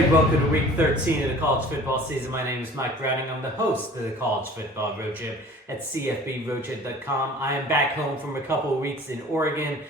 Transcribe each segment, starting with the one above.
right, welcome to week 13 of the college football season. My name is Mike Browning. I'm the host of the College Football Road Trip at cfbroadtrip.com. I am back home from a couple of weeks in Oregon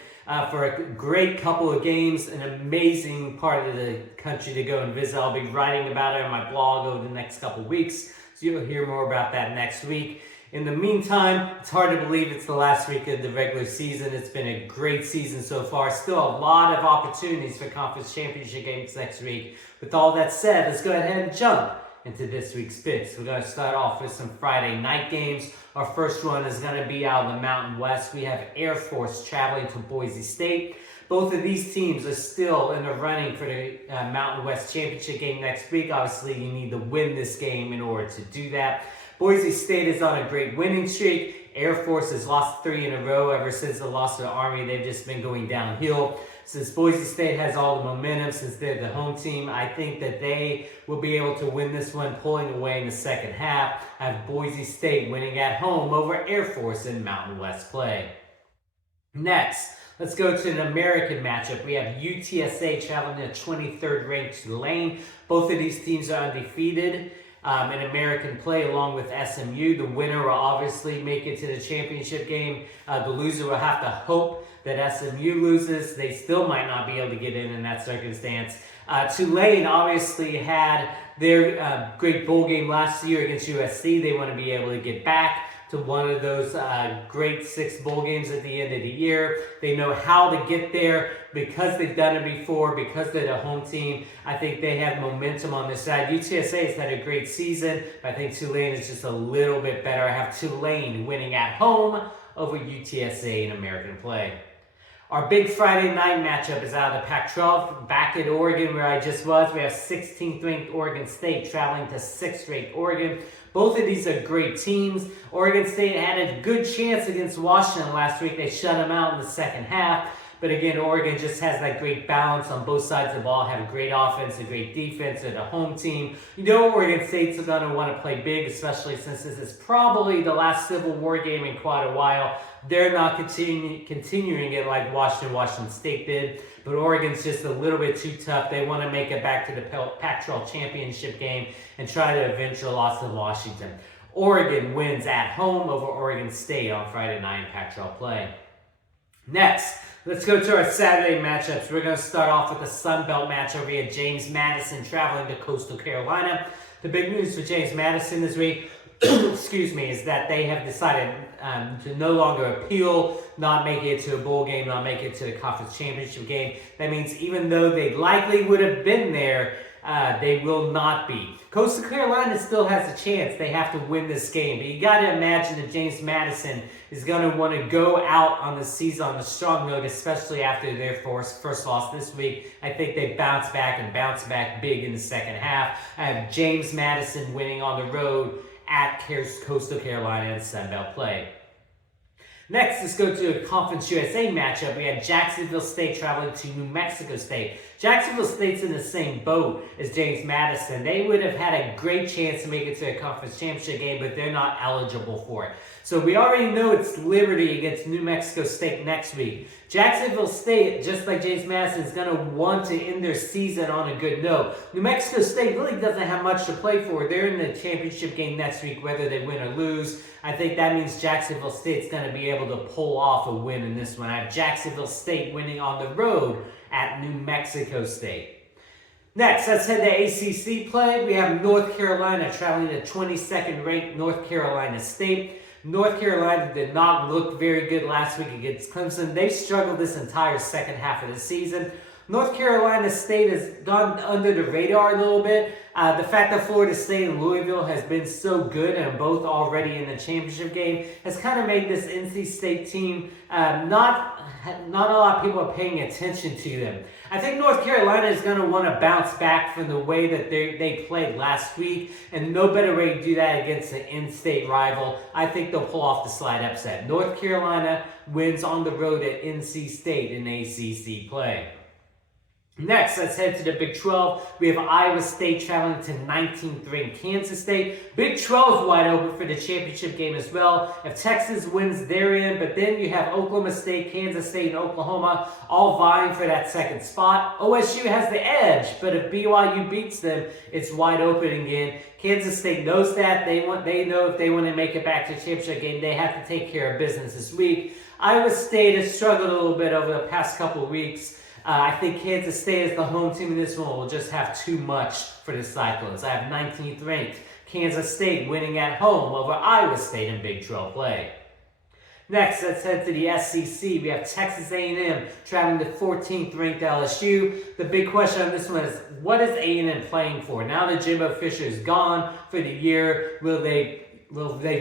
for a great couple of games, an amazing part of the country to go and visit. I'll be writing about it on my blog over the next couple of weeks, so you'll hear more about that next week. In the meantime, it's hard to believe it's the last week of the regular season. It's been a great season so far. Still a lot of opportunities for conference championship games next week. With all that said, let's go ahead and jump into this week's picks. We're going to start off with some Friday night games. Our first one is going to be out in the Mountain West. We have Air Force traveling to Boise State. Both of these teams are still in the running for the Mountain West championship game next week. Obviously, you need to win this game in order to do that. Boise State is on a great winning streak. Air Force has lost 3 in a row ever since the loss to the Army. They've just been going downhill. Since Boise State has all the momentum, since they're the home team, I think that they will be able to win this one, pulling away in the second half. I have Boise State winning at home over Air Force in Mountain West play. Next, let's go to an American matchup. We have UTSA traveling to 23rd ranked Tulane. Both of these teams are undefeated in American play, along with SMU. The winner will obviously make it to the championship game. The loser will have to hope that SMU loses. They still might not be able to get in that circumstance. Tulane obviously had their great bowl game last year against USC. They want to be able to get back to one of those great 6 bowl games at the end of the year. They know how to get there because they've done it before, because they're the home team. I think they have momentum on this side. UTSA has had a great season, but I think Tulane is just a little bit better. I have Tulane winning at home over UTSA in American play. Our big Friday night matchup is out of the Pac-12, back at Oregon where I just was. We have 16th ranked Oregon State traveling to 6th ranked Oregon. Both of these are great teams. Oregon State had a good chance against Washington last week. They shut them out in the second half. But again, Oregon just has that great balance on both sides of the ball, have a great offense, a great defense. They're the home team. You know Oregon State's going to want to play big, especially since this is probably the last Civil War game in quite a while. They're not continuing it like Washington State did. But Oregon's just a little bit too tough. They want to make it back to the Pac-12 championship game and try to avenge the loss to Washington. Oregon wins at home over Oregon State on Friday night in Pac-12 play. Next, let's go to our Saturday matchups. We're going to start off with the Sun Belt matchup. We have James Madison traveling to Coastal Carolina. The big news for James Madison this week, is that they have decided to no longer appeal, not make it to a bowl game, not make it to the conference championship game. That means even though they likely would have been there, they will not be. Coastal Carolina still has a chance. They have to win this game. But you got to imagine that James Madison is going to want to go out on the season on a strong note, especially after their first loss this week. I think they bounce back big in the second half. I have James Madison winning on the road at Coastal Carolina in Sun Belt play. Next, let's go to a Conference USA matchup. We have Jacksonville State traveling to New Mexico State. Jacksonville State's in the same boat as James Madison. They would have had a great chance to make it to a conference championship game, but they're not eligible for it. So we already know it's Liberty against New Mexico State next week. Jacksonville State, just like James Madison, is going to want to end their season on a good note. New Mexico State really doesn't have much to play for. They're in the championship game next week, whether they win or lose. I think that means Jacksonville State's going to be able to pull off a win in this one. I have Jacksonville State winning on the road at New Mexico State. Next, let's head to ACC play. We have North Carolina traveling to 22nd ranked North Carolina State. North Carolina did not look very good last week against Clemson. They've struggled this entire second half of the season. North Carolina State has gone under the radar a little bit. The fact that Florida State and Louisville has been so good and both already in the championship game has kind of made this NC State team not a lot of people are paying attention to them. I think North Carolina is going to want to bounce back from the way that they played last week, and no better way to do that against an in-state rival. I think they'll pull off the slight upset. North Carolina wins on the road at NC State in ACC play. Next, let's head to the Big 12. We have Iowa State traveling to 19th ranked Kansas State. Big 12 is wide open for the championship game as well. If Texas wins, they're in, but then you have Oklahoma State, Kansas State, and Oklahoma all vying for that second spot. OSU has the edge, but if BYU beats them, it's wide open again. Kansas State knows that. They know if they want to make it back to the championship game, they have to take care of business this week. Iowa State has struggled a little bit over the past couple of weeks. I think Kansas State as the home team in this one will just have too much for the Cyclones. I have 19th ranked Kansas State winning at home over Iowa State in Big 12 play. Next, let's head to the SEC. We have Texas A&M traveling to 14th ranked LSU. The big question on this one is, what is A&M playing for? Now that Jimbo Fisher is gone for the year, will they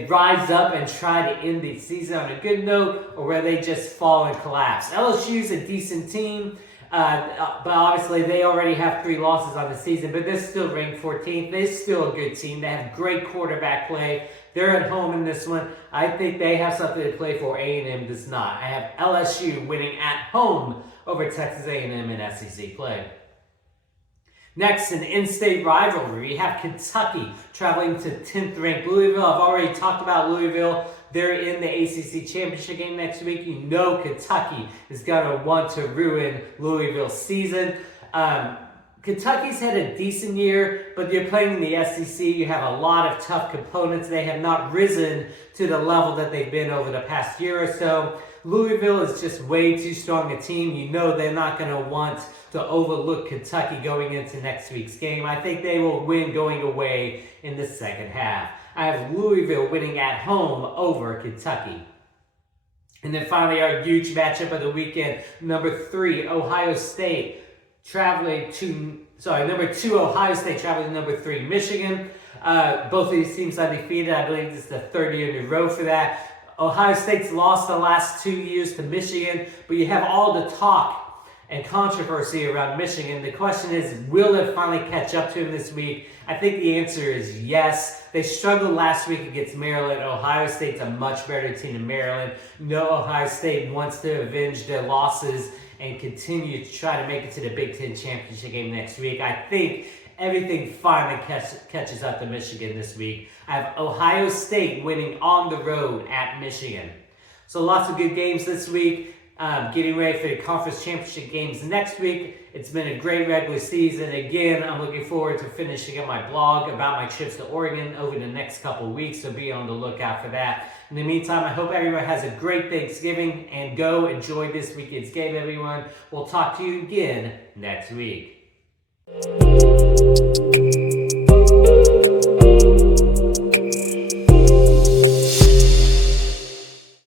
rise up and try to end the season on a good note, or will they just fall and collapse? LSU's a decent team. But obviously they already have 3 losses on the season, but they're still ranked 14th. They're still a good team. They have great quarterback play. They're at home in this one. I think they have something to play for. A&M does not. I have LSU winning at home over Texas A&M in SEC play. Next, an in-state rivalry, we have Kentucky traveling to 10th ranked Louisville. I've already talked about Louisville. They're in the ACC championship game next week. You know Kentucky is going to want to ruin Louisville's season. Kentucky's had a decent year, but you're playing in the SEC. You have a lot of tough components. They have not risen to the level that they've been over the past year or so. Louisville is just way too strong a team. You know they're not going to want to overlook Kentucky going into next week's game. I think they will win going away in the second half. I have Louisville winning at home over Kentucky. And then finally, our huge matchup of the weekend, number 2, Ohio State traveling to number 3, Michigan. Both of these teams undefeated. I believe this is the third year in a row for that. Ohio State's lost the last 2 years to Michigan, but you have all the talk and controversy around Michigan. The question is, will it finally catch up to them this week? I think the answer is yes. They struggled last week against Maryland. Ohio State's a much better team than Maryland. No, Ohio State wants to avenge their losses and continue to try to make it to the Big Ten championship game next week. I think everything finally catches up to Michigan this week. I have Ohio State winning on the road at Michigan. So lots of good games this week. Getting ready for the conference championship games next week. It's been a great regular season. Again, I'm looking forward to finishing up my blog about my trips to Oregon over the next couple of weeks, so be on the lookout for that. In the meantime, I hope everyone has a great Thanksgiving, and go enjoy this weekend's game, everyone. We'll talk to you again next week.